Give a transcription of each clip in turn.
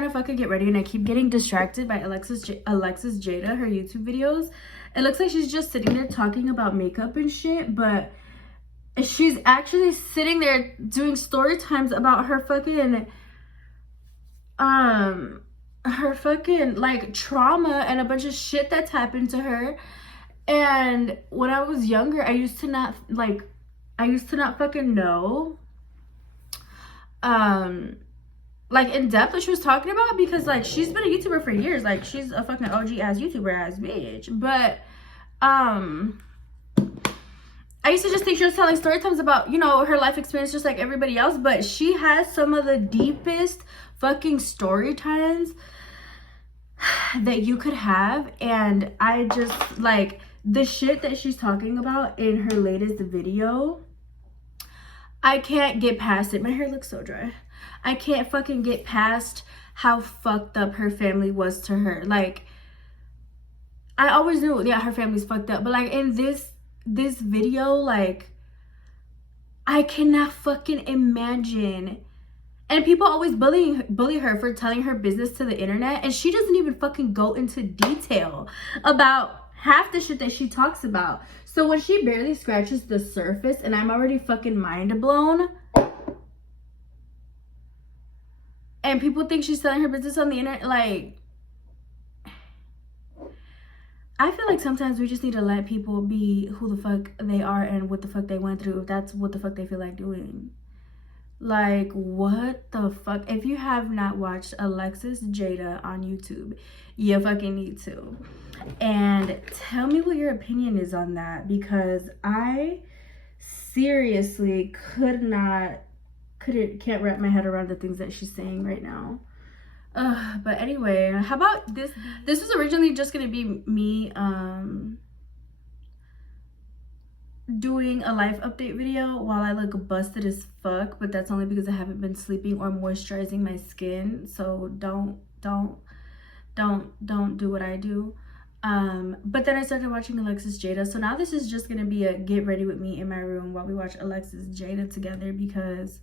trying to fucking get ready and I keep getting distracted by Alexisjayda, her YouTube videos. It looks like she's just sitting there talking about makeup and shit, but she's actually sitting there doing story times about her fucking like trauma and a bunch of shit that's happened to her. And when I was younger, I used to not fucking know like in depth what she was talking about, because like she's been a YouTuber for years. Like she's a fucking OG ass YouTuber ass bitch. But I used to just think she was telling story times about, you know, her life experience just like everybody else, but she has some of the deepest fucking story times that you could have. And I just like the shit that she's talking about in her latest video. I can't get past it. My hair looks so dry. I can't fucking get past how fucked up her family was to her. Like, I always knew, yeah, her family's fucked up, but like in this video, like, I cannot fucking imagine. And people always bully her for telling her business to the internet, and she doesn't even fucking go into detail about half the shit that she talks about. So when she barely scratches the surface and I'm already fucking mind blown, and people think she's selling her business on the internet, like, I feel like sometimes we just need to let people be who the fuck they are and what the fuck they went through, if that's what the fuck they feel like doing. Like, what the fuck? If you have not watched Alexisjayda on YouTube, you fucking need to. And tell me what your opinion is on that, because I seriously can't wrap my head around the things that she's saying right now. But anyway, how about this? This was originally just gonna be me doing a life update video while I look busted as fuck, but that's only because I haven't been sleeping or moisturizing my skin. So don't do what I do. But then I started watching Alexisjayda, so now this is just gonna be a get ready with me in my room while we watch Alexisjayda together, because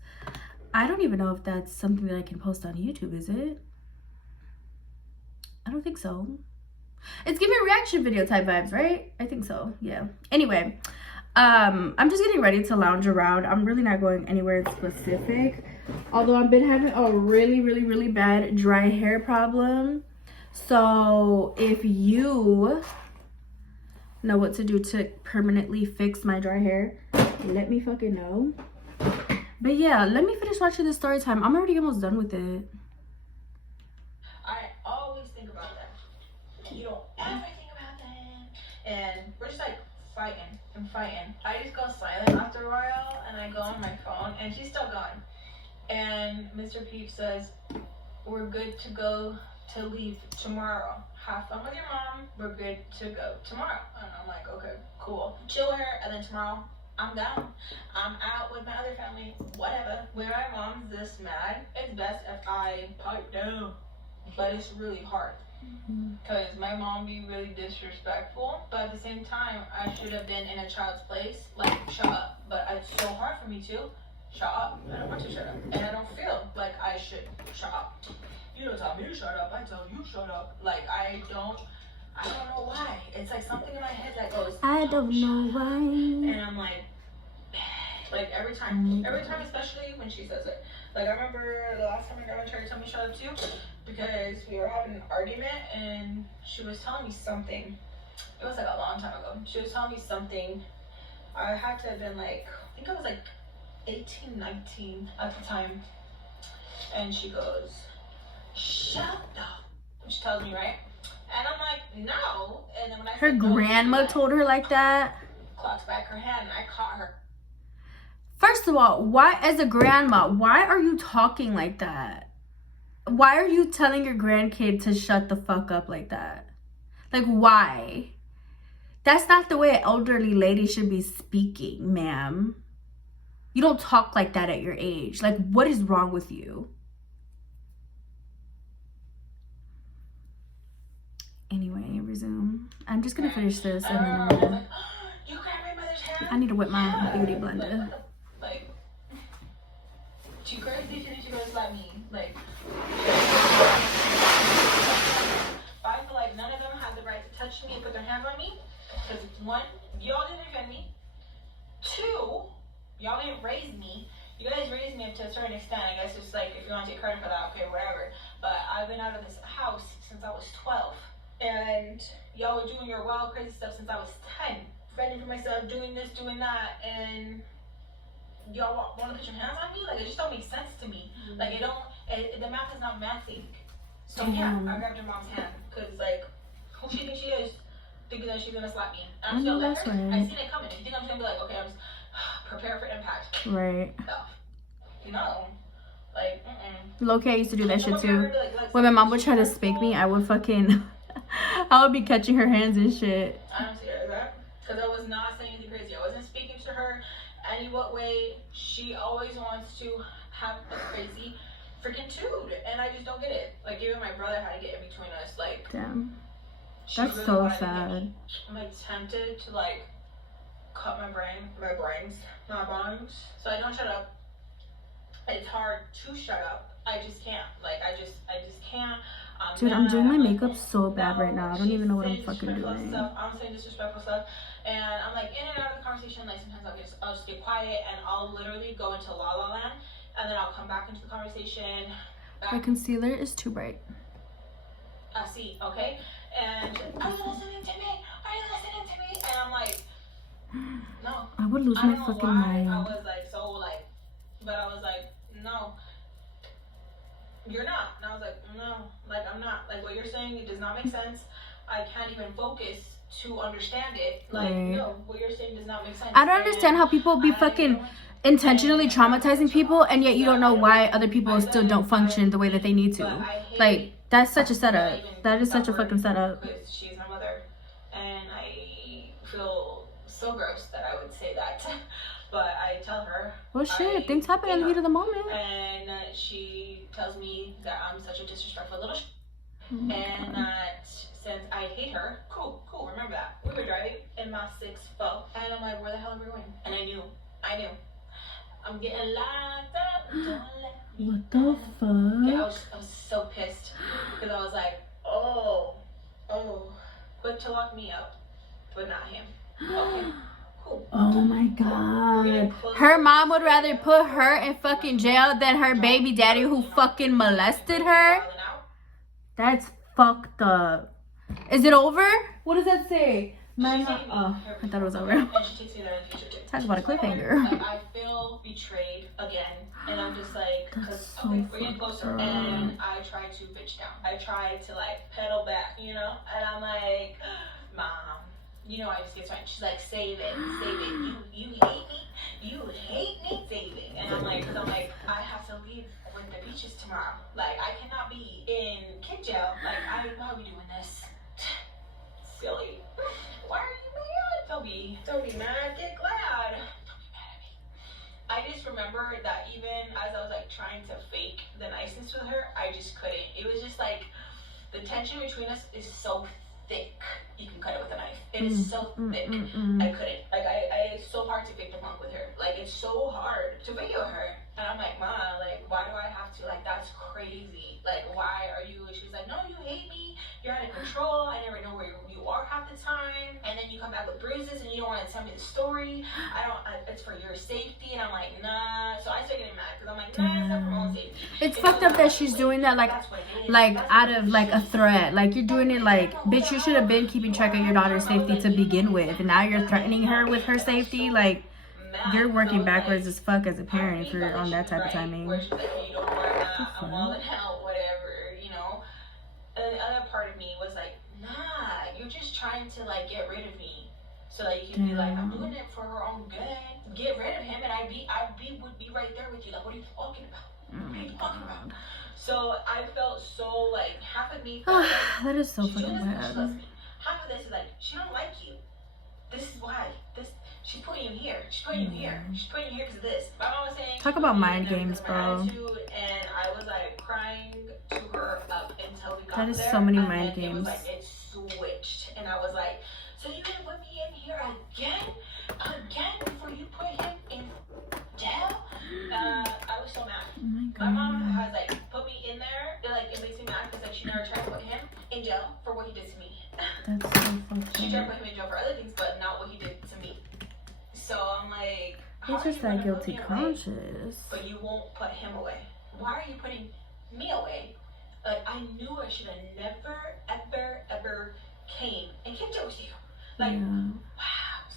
I don't even know if that's something that I can post on YouTube. Is it? I don't think so. It's giving reaction video type vibes, right? I think so, yeah. Anyway, I'm just getting ready to lounge around. I'm really not going anywhere specific, although I've been having a really bad dry hair problem. So if you know what to do to permanently fix my dry hair, let me fucking know. But yeah, let me finish watching this story time. I'm already almost done with it. I always think about that. You don't ever think about that. And we're just like fighting and fighting. I just go silent after a while and I go on my phone and she's still gone. And Mr. Peep says, we're good to go to leave tomorrow. Have fun with your mom. We're good to go tomorrow. And I'm like, okay, cool. Chill with her, and then tomorrow I'm down. I'm out with my other family. Whatever. When my mom's this mad, it's best if I pipe down. But it's really hard. Because my mom be really disrespectful. But at the same time, I should have been in a child's place. Like, shut up. But it's so hard for me to shut up. I don't want to shut up. And I don't feel like I should shut up. You don't tell me to shut up, I tell you shut up. Like, I don't know why. It's like something in my head that goes, I don't know why. And I'm like every time, especially when she says it. Like, I remember the last time my grandma tried to tell me shut up too, because we were having an argument and she was telling me something. It was like a long time ago. She was telling me something. I had to have been like, I think I was like 18, 19 at the time. And she goes, shut up. She tells me, right? And I'm like, no. And then when I her said, grandma told her like that. Clocks back her hand and I caught her. First of all, why, as a grandma, why are you talking like that? Why are you telling your grandkid to shut the fuck up like that? Like, why? That's not the way an elderly lady should be speaking, ma'am. You don't talk like that at your age. Like, what is wrong with you? Anyway, resume. I'm just gonna finish this and then I'm gonna... You grabbed my mother's hand? I need to whip my beauty blender. Like, she crazy, she goes, let me, like... But I feel like none of them had the right to touch me and put their hands on me. Because one, y'all didn't defend me. Two, y'all didn't raise me. You guys raised me up to a certain extent. I guess it's like, if you want to take credit for that, okay, whatever. But I've been out of this house since I was 12. And y'all were doing your wild, crazy stuff since I was 10. Fending for myself, doing this, doing that. And y'all want to put your hands on me? Like, it just don't make sense to me. Mm-hmm. Like, the math is not mathing. So, yeah, I grabbed your mom's hand. Because, like, who she thinks she is, thinking that she's going to slap me. And I'm still like her. I seen it coming. You think I'm just going to be like, okay, I'm just prepare for impact. Right. No. Like, Low-key, I used to do that shit too. When my mom would try to spank me, I would fucking... I would be catching her hands and shit. I don't see her as that. Because I was not saying anything crazy. I wasn't speaking to her any what way. She always wants to have a crazy freaking tude. And I just don't get it. Like, even my brother had to get in between us. Like, damn. That's really so sad. I'm like tempted to like cut my bones. So I don't shut up. It's hard to shut up. I just can't. Like, I just can't. Dude, I'm doing my makeup so bad right now. I don't even know what I'm fucking doing. I'm saying disrespectful stuff, and I'm like in and out of the conversation. Like sometimes I'll just get quiet, and I'll literally go into la la land, and then I'll come back into the conversation. My concealer is too bright. I see. Okay, and are you listening to me? Are you listening to me? And I'm like, no. I would lose my fucking mind. I was like so like, but I was like, no. You're not. And I was like, no, like, I'm not. Like, what you're saying, it does not make sense. I can't even focus to understand it. Like, no, what you're saying does not make sense. I don't understand how people be fucking intentionally traumatizing people, and yet you don't know why other people still don't function the way that they need to. Like, that's such a setup. That is such a fucking setup. Because she's my mother, and I feel so gross that I would say that. But I tell her. Well, shit, things happen in the heat of the moment. And she tells me that I'm such a disrespectful little and that since I hate her, cool, remember that. We were driving in my 6'4", and I'm like, where the hell are we going? And I knew. I'm getting locked up. Don't let me. What the fuck? Yeah, I was so pissed. Because I was like, oh, quick to lock me up, but not him. Okay. Oh my god. Her mom would rather put her in fucking jail than her baby daddy who fucking molested her? That's fucked up. Is it over? What does that say? Oh, I thought it was over. Talk about a cliffhanger. Like, I feel betrayed again. And I'm just like, we're getting closer. And I try to bitch down. I try to like pedal back, you know? And I'm like, Mom. You know, I just get fine. She's like, save it. You hate me, save it. And I'm like, I have to leave with the beaches tomorrow. Like, I cannot be in kid jail. Like, why are we doing this? Silly. Why are you mad? Don't be mad. Get glad. Don't be mad at me. I just remember that even as I was like trying to fake the niceness with her, I just couldn't. It was just like the tension between us is so thick. You can cut it with a knife. It is so thick. I couldn't. Like, it's so hard to fake the punk with her. Like, it's so hard to video her. And I'm like, Mom, like, why do I have to? Like, that's crazy. Like, why are you? She's like, no, you hate me. You're out of control. I never know where you are half the time. And then you come back with bruises and you don't want to tell me the story. It's for your safety. And I'm like, nah. So I started getting mad because I'm like, nah, it's not for my own safety. It's fucked up that she's doing that, like out of like a threat. Like, you're doing it like, bitch, you should have been keeping track of your daughter's safety to begin with, and now you're threatening her with her safety. Like, you're working backwards as fuck as a parent if you're on that type of timing. Where she's like, you don't wear that, I'm all in hell, whatever, you know. And the other part of me was like, nah, you're just trying to like get rid of me, so that you can be like, I'm doing it for her own good. Get rid of him, and would be right there with you. Like, what are you talking about? What are you talking about? So I felt so like, half of me felt like, that is so fucking bad. Half of this is like, she don't like you. This is why. She's putting you here. She's putting you here. She's putting you here because of this. My mom was saying, talk about mind games, bro. And I was like crying to her up until we got there. That is so many mind games. It was like, it switched, and I was like, so you gonna put me in here again before you put him in jail? I was so mad. Oh my God. My mom has like put me in there. It makes me mad. in jail for what he did to me. That's so fucked She tried up. to put him in jail for other things, but not what he did to me. So I'm like, It's just that guilty conscience. But you won't put him away. Why are you putting me away? Like, I knew I should have never, ever came and kept it with you. Like, wow.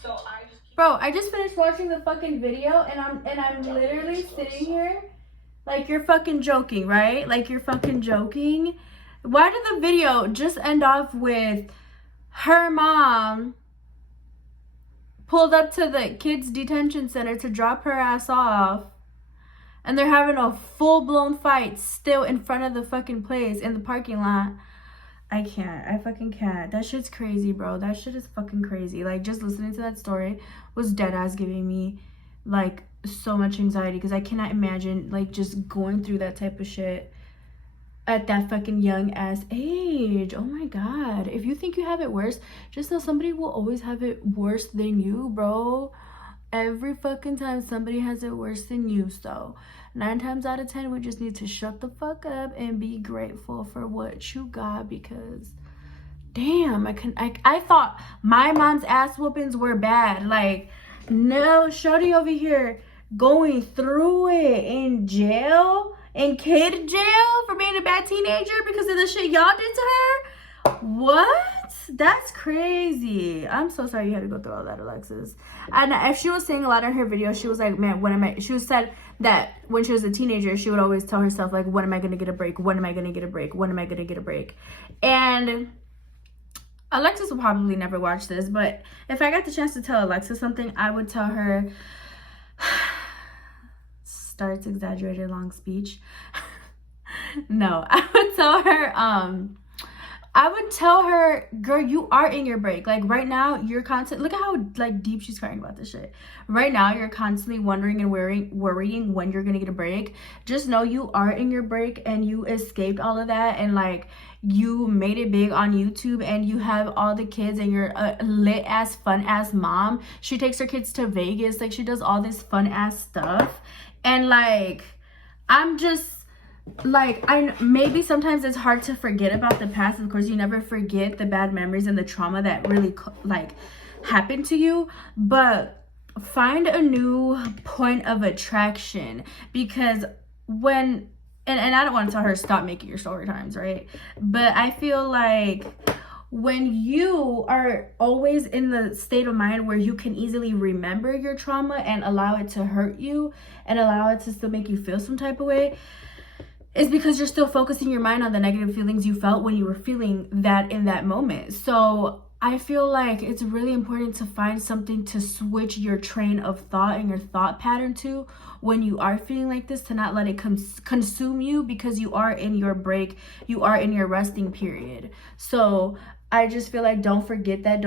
So I just Bro, I just finished watching the fucking video and I'm literally sitting here like, you're fucking joking, right? Like, you're fucking joking. Why did the video just end off with her mom pulled up to the kids' detention center to drop her ass off, and they're having a full-blown fight still in front of the fucking place in the parking lot? I can't. I fucking can't. That shit's crazy, bro. That shit is fucking crazy. Like, just listening to that story was dead ass giving me, like, so much anxiety, because I cannot imagine, like, just going through that type of shit at that fucking young ass age. Oh my god. If you think you have it worse, just know somebody will always have it worse than you, bro. Every fucking time somebody has it worse than you. So 9 times out of 10, we just need to shut the fuck up and be grateful for what you got, because damn, I thought my mom's ass whoopings were bad. Like, no, shorty over here going through it in jail, in kid jail, for being a bad teenager because of the shit y'all did to her. What? That's crazy. I'm so sorry you had to go through all that, Alexis. And if she was saying a lot in her video, she was like, man, she said that when she was a teenager, she would always tell herself, like, when am I gonna get a break? When am I gonna get a break? When am I gonna get a break? And Alexis will probably never watch this, but if I got the chance to tell Alexis something, I would tell her, starts exaggerated long speech. No, I would tell her, girl, you are in your break. Like, right now, you're constantly, look at how, like, deep she's crying about this shit. Right now, you're constantly wondering and worrying when you're gonna get a break. Just know you are in your break, and you escaped all of that, and, like, you made it big on YouTube, and you have all the kids, and you're a lit ass, fun ass mom. She takes her kids to Vegas. Like, she does all this fun ass stuff. And, like, I'm just, like, maybe sometimes it's hard to forget about the past. Of course, you never forget the bad memories and the trauma that really, like, happened to you. But find a new point of attraction, because when, and I don't want to tell her stop making your story times, right? But I feel like when you are always in the state of mind where you can easily remember your trauma and allow it to hurt you and allow it to still make you feel some type of way, is because you're still focusing your mind on the negative feelings you felt when you were feeling that in that moment. So I feel like it's really important to find something to switch your train of thought and your thought pattern to when you are feeling like this, to not let it consume you, because you are in your break, you are in your resting period. So I just feel like don't forget that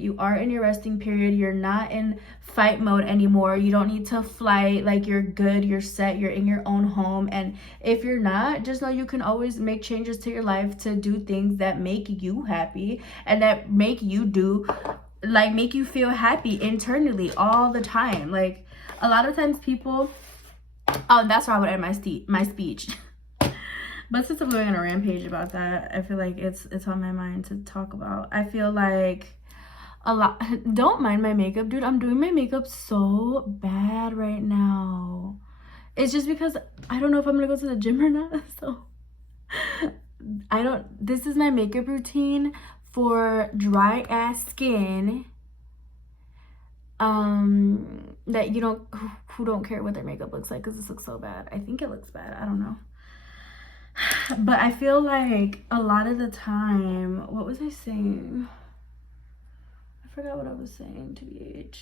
you are in your resting period. You're not in fight mode anymore. You don't need to fight. Like, you're good, you're set, you're in your own home. And if you're not, just know you can always make changes to your life to do things that make you happy and that make you make you feel happy internally all the time. Like, a lot of times people, oh, that's where I would end my speech. But since I'm going on a rampage about that, I feel like it's on my mind to talk about. I feel like a lot, don't mind my makeup, dude. I'm doing my makeup so bad right now. It's just because I don't know if I'm gonna go to the gym or not. So this is my makeup routine for dry ass skin. That who don't care what their makeup looks like, because this looks so bad. I think it looks bad. I don't know. But I feel like a lot of the time, what was I saying? I forgot what I was saying, TBH.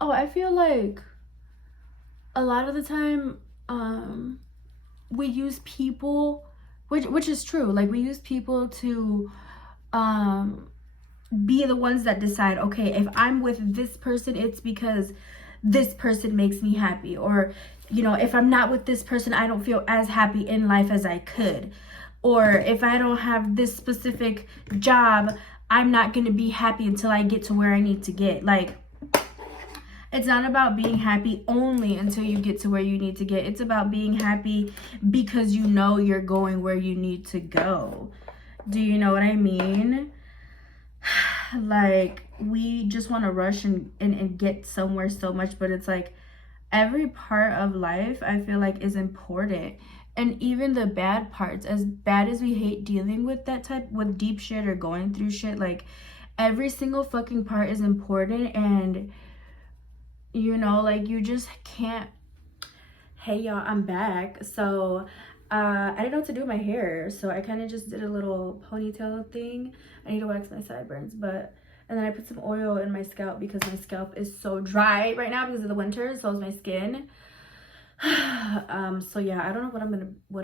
Oh, I feel like a lot of the time, we use people, which is true. Like, we use people to, be the ones that decide, okay, if I'm with this person, it's because this person makes me happy. Or, if I'm not with this person, I don't feel as happy in life as I could. Or if I don't have this specific job, I'm not going to be happy until I get to where I need to get. Like, It's not about being happy only until you get to where you need to get. It's about being happy because you know you're going where you need to go. Do you know what I mean? Like, we just want to rush and get somewhere so much, but it's like every part of life I feel like is important. And even the bad parts, as bad as we hate dealing with that type with deep shit or going through shit, like every single fucking part is important. And you know, like, you just can't. Hey y'all, I'm back. So I didn't know what to do with my hair, so I kind of just did a little ponytail thing. I need to wax my sideburns, but and then I put some oil in my scalp because my scalp is so dry right now because of the winter. So is my skin. So yeah, I don't know what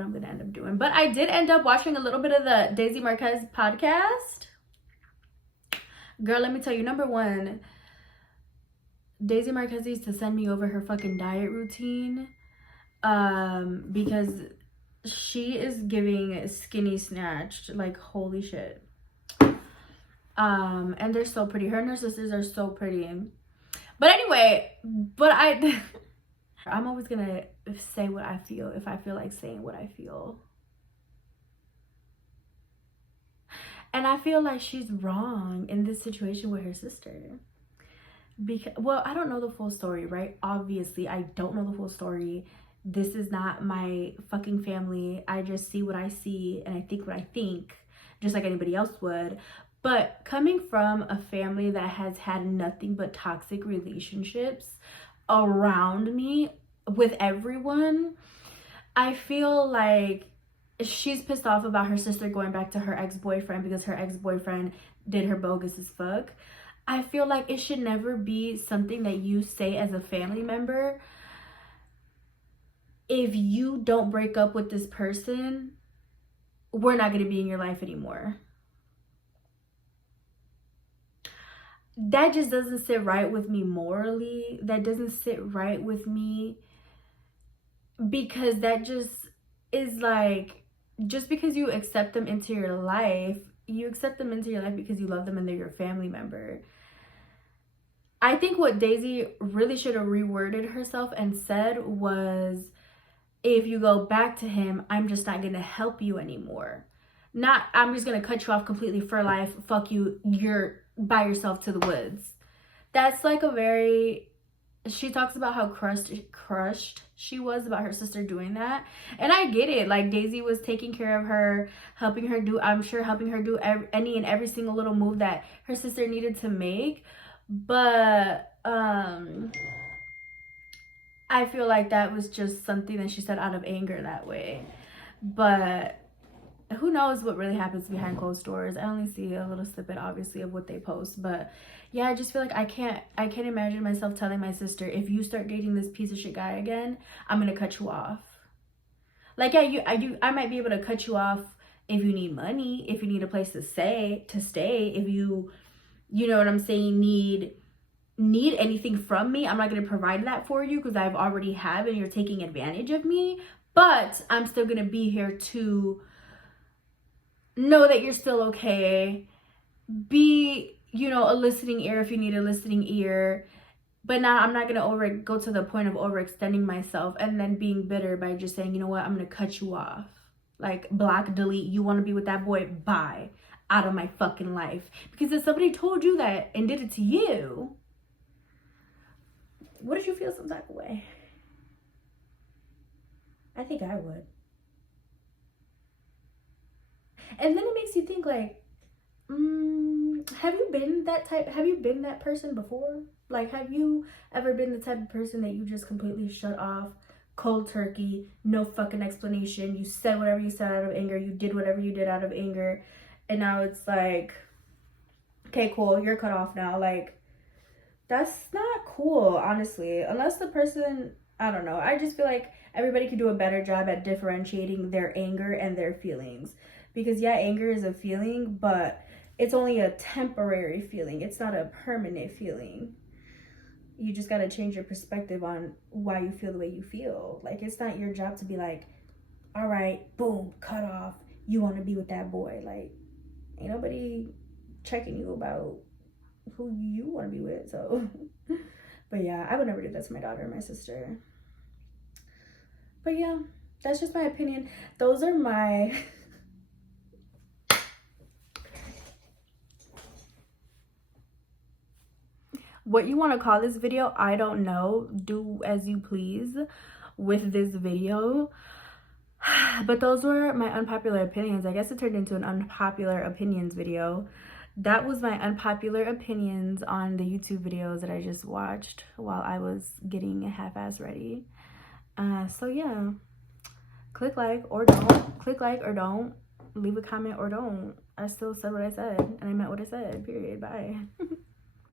I'm gonna end up doing, but I did end up watching a little bit of the Daisy Marquez podcast. Girl, let me tell you, number one, Daisy Marquez used to send me over her fucking diet routine, because she is giving skinny snatched, like, holy shit. And they're so pretty. Her and her sisters are so pretty. But anyway, I'm always gonna say what I feel if I feel like saying what I feel. And I feel like she's wrong in this situation with her sister. Because, well, I don't know the full story, right? Obviously, I don't know the full story. This is not my fucking family. I just see what I see and I think what I think, just like anybody else would. But coming from a family that has had nothing but toxic relationships around me with everyone, I feel like she's pissed off about her sister going back to her ex-boyfriend because her ex-boyfriend did her bogus as fuck. I feel like it should never be something that you say as a family member. If you don't break up with this person, we're not going to be in your life anymore. That just doesn't sit right with me morally. That doesn't sit right with me, because that just is like, just because you accept them into your life, you accept them into your life because you love them and they're your family member. I think what Daisy really should have reworded herself and said was, if you go back to him, I'm just not going to help you anymore. Not, I'm just going to cut you off completely for life. Fuck you. You're by yourself to the woods. That's like a very, she talks about how crushed she was about her sister doing that. And I get it. Like, Daisy was taking care of her, helping her do any and every single little move that her sister needed to make. But I feel like that was just something that she said out of anger that way. But who knows what really happens behind closed doors. I only see a little snippet, obviously, of what they post. But yeah, I just feel like I can't imagine myself telling my sister, if you start dating this piece of shit guy again, I'm gonna cut you off. Like, yeah, I might be able to cut you off if you need money, if you need a place to stay, if you know what I'm saying, need anything from me. I'm not going to provide that for you because I've already have and you're taking advantage of me. But I'm still going to be here to know that you're still okay. Be, a listening ear if you need a listening ear. But now I'm not going to go to the point of overextending myself and then being bitter by just saying, you know what, I'm going to cut you off. Like, block, delete. You want to be with that boy? Bye. Out of my fucking life. Because if somebody told you that and did it to you, wouldn't you feel some type of way? I think I would. And then it makes you think, like, have you been that person before? Like, have you ever been the type of person that you just completely shut off, cold turkey, no fucking explanation? You said whatever you said out of anger, you did whatever you did out of anger, and now it's like, okay, cool, you're cut off now. Like, that's not cool, honestly. Unless the person, I don't know. I just feel like everybody could do a better job at differentiating their anger and their feelings. Because, yeah, anger is a feeling, but it's only a temporary feeling. It's not a permanent feeling. You just got to change your perspective on why you feel the way you feel. Like, it's not your job to be like, all right, boom, cut off. You want to be with that boy. Like, ain't nobody checking you about who you want to be with. So But yeah, I would never do that to my daughter or my sister. But yeah, that's just my opinion. Those are my what you want to call this video, I don't know. Do as you please with this video. But those were my unpopular opinions. I guess it turned into an unpopular opinions video. That was my unpopular opinions on the YouTube videos that I just watched while I was getting half-ass ready. So yeah, click like or don't. Click like or don't. Leave a comment or don't. I still said what I said, and I meant what I said. Period. Bye.